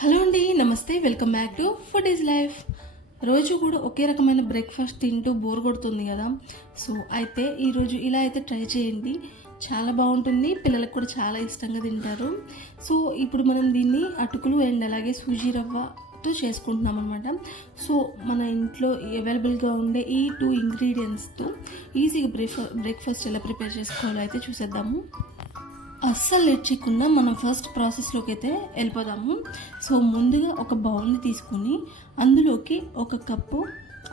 Hello అండి, నమస్తే. Welcome back to food is life. రోజు కూడా ఒకే రకమైన బ్రేక్ఫాస్ట్ తింటూ బోర్ కొడుతుంది కదా. సో అయితే ఈరోజు ఇలా అయితే ట్రై చేయండి, చాలా బాగుంటుంది. పిల్లలకు కూడా చాలా ఇష్టంగా తింటారు. సో ఇప్పుడు మనం దీన్ని అటుకులు అండ్ అలాగే సూజీ రవ్వతో చేసుకుంటున్నాం అనమాట. సో మన ఇంట్లో అవైలబుల్గా ఉండే ఈ 2 ఇంగ్రీడియంట్స్తో ఈజీగా బ్రేక్ఫాస్ట్ ఎలా ప్రిపేర్ చేసుకోవాలో అయితే చూసేద్దాము. అస్సలు లేట్ చేయకుండా మనం ఫస్ట్ ప్రాసెస్లోకి అయితే వెళ్ళిపోదాము. సో ముందుగా ఒక బౌల్ని తీసుకుని అందులోకి 1 కప్పు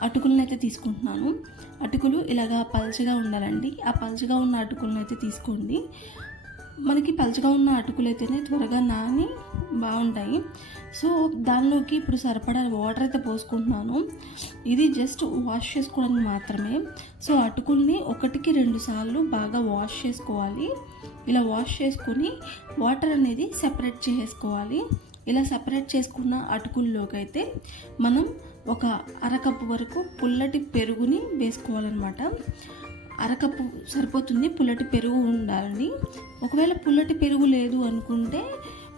అటుకులను అయితే తీసుకుంటున్నాను. అటుకులు ఇలాగా పల్చగా ఉండాలండి. ఆ పల్చగా ఉన్న అటుకులను అయితే తీసుకోండి. మనకి పల్చగా ఉన్న అటుకులు అయితేనే త్వరగా నాని బాగుంటాయి. సో దానిలోకి ఇప్పుడు సరిపడా వాటర్ అయితే పోసుకుంటున్నాను. ఇది జస్ట్ వాష్ చేసుకోవడానికి మాత్రమే. సో అటుకుల్ని 1కి 2 సార్లు బాగా వాష్ చేసుకోవాలి. ఇలా వాష్ చేసుకొని వాటర్ అనేది సెపరేట్ చేసేసుకోవాలి. ఇలా సెపరేట్ చేసుకున్న అటుకుల్లోకి అయితే మనం ఒక అరకప్పు వరకు పుల్లటి పెరుగుని వేసుకోవాలన్నమాట. అరకప్పు సరిపోతుంది, పుల్లటి పెరుగు ఉండాలి. ఒకవేళ పుల్లటి పెరుగు లేదు అనుకుంటే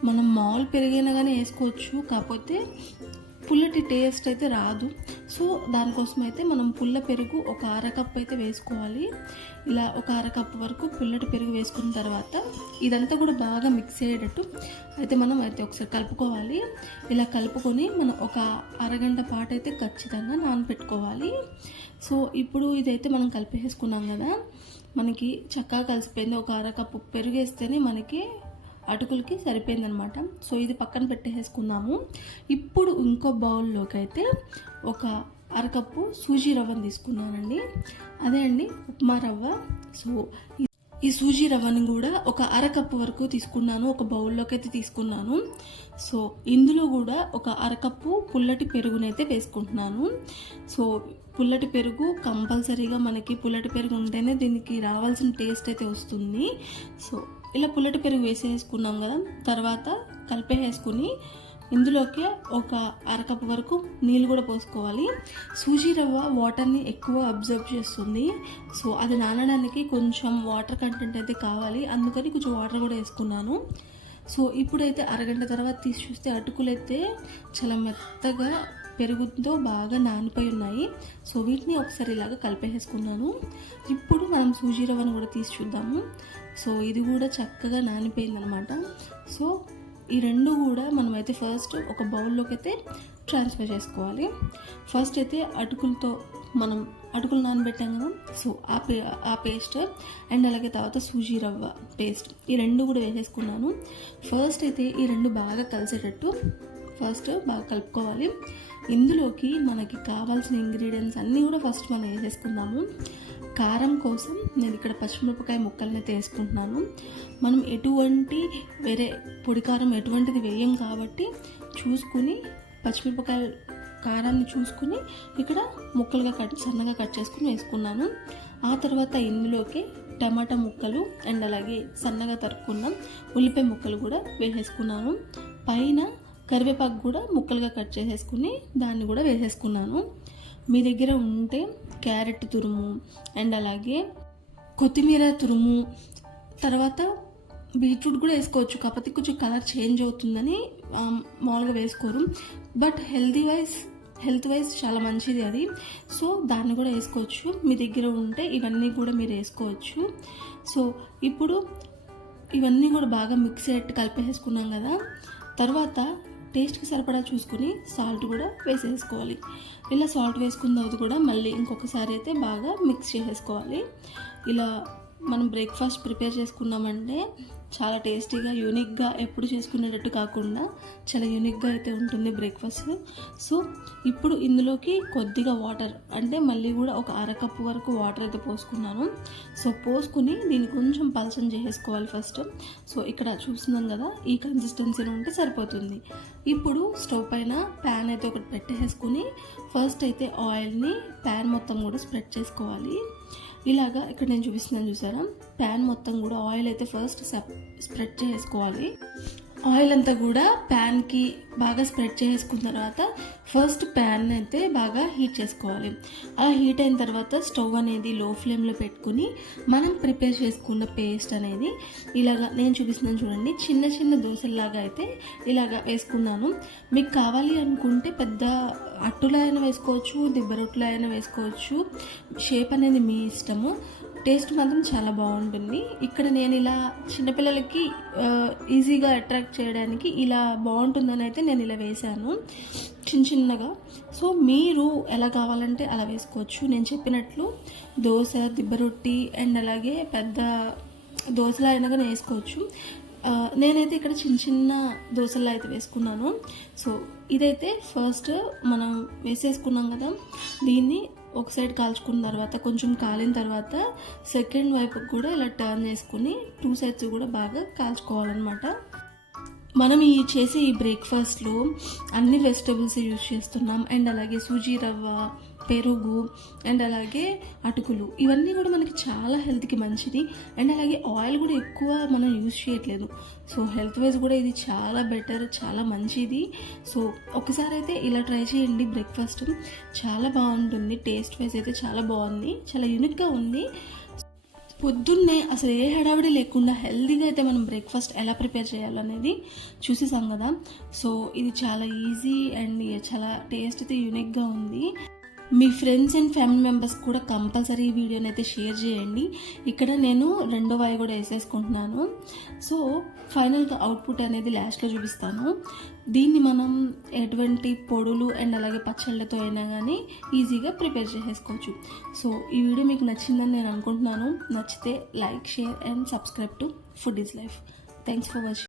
మనం మామూలు పెరుగైనా కానీ వేసుకోవచ్చు, కాకపోతే పుల్లటి టేస్ట్ అయితే రాదు. సో దానికోసం అయితే మనం పుల్ల పెరుగు ఒక అరకప్పు అయితే వేసుకోవాలి. ఇలా ఒక అరకప్పు వరకు పుల్లటి పెరుగు వేసుకున్న తర్వాత ఇదంతా కూడా బాగా మిక్స్ అయ్యేటట్టు అయితే మనం అయితే ఒకసారి కలుపుకోవాలి. ఇలా కలుపుకొని మనం ఒక అరగంట పాటు అయితే ఖచ్చితంగా నానబెట్టుకోవాలి. సో ఇప్పుడు ఇదైతే మనం కలిపేసుకున్నాం కదా, మనకి చక్కగా కలిసిపోయింది. ఒక అరకప్పు పెరుగు వేస్తేనే మనకి అటుకులకి సరిపోయిందనమాట. సో ఇది పక్కన పెట్టేసుకున్నాము. ఇప్పుడు ఇంకో బౌల్లోకి అయితే ఒక అరకప్పు సూజీ రవ్వను తీసుకున్నానండి. అదే అండి ఉప్మా రవ్వ. సో ఈ సూజీ రవ్వని కూడా ఒక అరకప్పు వరకు తీసుకున్నాను, ఒక బౌల్లోకి అయితే తీసుకున్నాను. సో ఇందులో కూడా ఒక అరకప్పు పుల్లటి పెరుగునైతే వేసుకుంటున్నాను. సో పుల్లటి పెరుగు కంపల్సరీగా మనకి పుల్లటి పెరుగు ఉంటేనే దీనికి రావాల్సిన టేస్ట్ అయితే వస్తుంది. సో ఇలా పుల్లటి పెరుగు వేసేసుకున్నాం కదా, తర్వాత కలిపేసుకుని ఇందులోకి ఒక అరకప్పు వరకు నీళ్ళు కూడా పోసుకోవాలి. సూజీ రవ్వ వాటర్ని ఎక్కువ అబ్జర్వ్ చేస్తుంది. సో అది నానడానికి కొంచెం వాటర్ కంటెంట్ అయితే కావాలి, అందుకని కొంచెం వాటర్ కూడా వేసుకున్నాను. సో ఇప్పుడైతే అరగంట తర్వాత తీసి చూస్తే అటుకులు అయితే చాలా మెత్తగా పెరుగుతో బాగా నానిపోయి ఉన్నాయి. సో వీటిని ఒకసారి ఇలాగ కలిపేసుకున్నాను. ఇప్పుడు మనం సూజీ రవ్వను కూడా తీసి చూద్దాము. సో ఇది కూడా చక్కగా నానిపోయిందనమాట. సో ఈ రెండు కూడా మనమైతే ఫస్ట్ ఒక బౌల్లోకి అయితే ట్రాన్స్ఫర్ చేసుకోవాలి. ఫస్ట్ అయితే అటుకులతో మనం అటుకులు నానబెట్టాం కదా, సో ఆ పేస్ట్ అండ్ అలాగే తర్వాత సూజీ రవ్వ పేస్ట్ ఈ రెండు కూడా వేసేసుకున్నాను. ఫస్ట్ అయితే ఈ రెండు బాగా కలిసేటట్టు ఫస్ట్ బాగా కలుపుకోవాలి. ఇందులోకి మనకి కావాల్సిన ఇంగ్రీడియంట్స్ అన్నీ కూడా ఫస్ట్ మనం వేసేసుకుందాము. కారం కోసం నేను ఇక్కడ పచ్చిమిరపకాయ ముక్కల్ని అయితే వేసుకుంటున్నాను. మనం ఎటువంటి వేరే పొడి కారం ఎటువంటిది వేయం కాబట్టి చూసుకుని పచ్చిమిరపకాయ కారాన్ని చూసుకుని ఇక్కడ ముక్కలుగా సన్నగా కట్ చేసుకుని వేసుకున్నాను. ఆ తర్వాత ఇందులోకి టమాటా ముక్కలు అండ్ అలాగే సన్నగా తరుక్కున్న ఉల్లిపాయ ముక్కలు కూడా వేసేసుకున్నాను. పైన కరివేపాకు కూడా ముక్కలుగా కట్ చేసేసుకుని దాన్ని కూడా వేసేసుకున్నాను. మీ దగ్గర ఉంటే క్యారెట్ తురుము అండ్ అలాగే కొత్తిమీర తురుము, తర్వాత బీట్రూట్ కూడా వేసుకోవచ్చు, కాకపోతే కొంచెం కలర్ చేంజ్ అవుతుందని మామూలుగా వేసుకోరు. బట్ హెల్త్ వైజ్ చాలా మంచిది అది. సో దాన్ని కూడా వేసుకోవచ్చు, మీ దగ్గర ఉంటే ఇవన్నీ కూడా మీరు వేసుకోవచ్చు. సో ఇప్పుడు ఇవన్నీ కూడా బాగా మిక్స్ అయ్యేట్టు కలిపేసుకున్నాం కదా, తర్వాత టేస్ట్కి సరిపడా చూసుకుని సాల్ట్ కూడా వేసేసుకోవాలి. ఇలా సాల్ట్ వేసుకున్న తర్వాత కూడా మళ్ళీ ఇంకొకసారి అయితే బాగా మిక్స్ చేసేసుకోవాలి. ఇలా మనం బ్రేక్ఫాస్ట్ ప్రిపేర్ చేసుకున్నామంటే చాలా టేస్టీగా యూనిక్గా ఎప్పుడు చేసుకునేటట్టు కాకుండా చాలా యూనిక్గా అయితే ఉంటుంది బ్రేక్ఫాస్ట్. సో ఇప్పుడు ఇందులోకి కొద్దిగా వాటర్, అంటే మళ్ళీ కూడా ఒక అరకప్పు వరకు వాటర్ అయితే పోసుకున్నాను. సో పోసుకుని దీన్ని కొంచెం పలచన చేసేసుకోవాలి ఫస్ట్. సో ఇక్కడ చూస్తున్నాం కదా, ఈ కన్సిస్టెన్సీలో ఉంటే సరిపోతుంది. ఇప్పుడు స్టవ్ పైన ప్యాన్ అయితే ఒకటి పెట్టేసుకుని ఫస్ట్ అయితే ఆయిల్ని ప్యాన్ మొత్తం కూడా స్ప్రెడ్ చేసుకోవాలి. ఇలాగా ఇక్కడ నేను చూపిస్తున్నాను చూసారా, ప్యాన్ మొత్తం కూడా ఆయిల్ అయితే ఫస్ట్ స్ప్రెడ్ చేసుకోవాలి. ఆయిల్ అంతా కూడా ప్యాన్కి బాగా స్ప్రెడ్ చేసుకున్న తర్వాత ఫస్ట్ ప్యాన్ అయితే బాగా హీట్ చేసుకోవాలి. అలా హీట్ అయిన తర్వాత స్టవ్ అనేది లో ఫ్లేమ్లో పెట్టుకుని మనం ప్రిపేర్ చేసుకున్న పేస్ట్ అనేది ఇలాగా నేను చూపిస్తున్నాను చూడండి, చిన్న చిన్న దోశల్లాగా అయితే ఇలాగా వేసుకున్నాను. మీకు కావాలి అనుకుంటే పెద్ద అట్టులో అయినా వేసుకోవచ్చు, దిబ్బ రొట్టెలో అయినా వేసుకోవచ్చు. షేప్ అనేది మీ ఇష్టము. టేస్ట్ మాత్రం చాలా బాగుంటుంది. ఇక్కడ నేను ఇలా చిన్నపిల్లలకి ఈజీగా అట్రాక్ట్ చేయడానికి ఇలా బాగుంటుందని అయితే నేను ఇలా వేశాను చిన్న చిన్నగా. సో మీరు ఎలా కావాలంటే అలా వేసుకోవచ్చు. నేను చెప్పినట్లు దోశ, దిబ్బ రొట్టి అండ్ అలాగే పెద్ద దోశలు అయినా కానీ వేసుకోవచ్చు. నేనైతే ఇక్కడ చిన్న చిన్న దోశల్లో అయితే వేసుకున్నాను. సో ఇదైతే ఫస్ట్ మనం వేసేసుకున్నాం కదా, దీన్ని ఒక సైడ్ కాల్చుకున్న తర్వాత కొంచెం కాలిన తర్వాత సెకండ్ వైపు కూడా ఇలా టర్న్ చేసుకుని 2 సైడ్స్ కూడా బాగా కాల్చుకోవాలన్నమాట. మనం చేసే ఈ బ్రేక్ఫాస్ట్లో అన్ని వెజిటబుల్స్ యూజ్ చేస్తున్నాం అండ్ అలాగే సూజీ రవ్వ, పెరుగు అండ్ అలాగే అటుకులు, ఇవన్నీ కూడా మనకి చాలా హెల్త్కి మంచిది. అండ్ అలాగే ఆయిల్ కూడా ఎక్కువ మనం యూజ్ చేయట్లేదు. సో హెల్త్ వైజ్ కూడా ఇది చాలా బెటర్, చాలా మంచిది. సో ఒకసారి అయితే ఇలా ట్రై చేయండి. బ్రేక్ఫాస్ట్ చాలా బాగుంటుంది. టేస్ట్ వైజ్ అయితే చాలా బాగుంది, చాలా యూనిక్గా ఉంది. పొద్దున్నే అసలు ఏ హడావిడి లేకుండా హెల్తీగా అయితే మనం బ్రేక్ఫాస్ట్ ఎలా ప్రిపేర్ చేయాలనేది చూసేసాం కదా. సో ఇది చాలా ఈజీ అండ్ చాలా టేస్ట్ అయితే యూనిక్గా ఉంది. మీ ఫ్రెండ్స్ అండ్ ఫ్యామిలీ మెంబర్స్ కూడా కంపల్సరీ ఈ వీడియోని అయితే షేర్ చేయండి. ఇక్కడ నేను రెండో వాయి కూడా వేసేసుకుంటున్నాను. సో ఫైనల్గా అవుట్పుట్ అనేది లాస్ట్లో చూపిస్తాను. దీన్ని మనం ఎటువంటి పొడులు అండ్ అలాగే పచ్చళ్ళతో అయినా కానీ ఈజీగా ప్రిపేర్ చేసేసుకోవచ్చు. సో ఈ వీడియో మీకు నచ్చిందని నేను అనుకుంటున్నాను. నచ్చితే like, share and subscribe to food is life. Thanks for watching.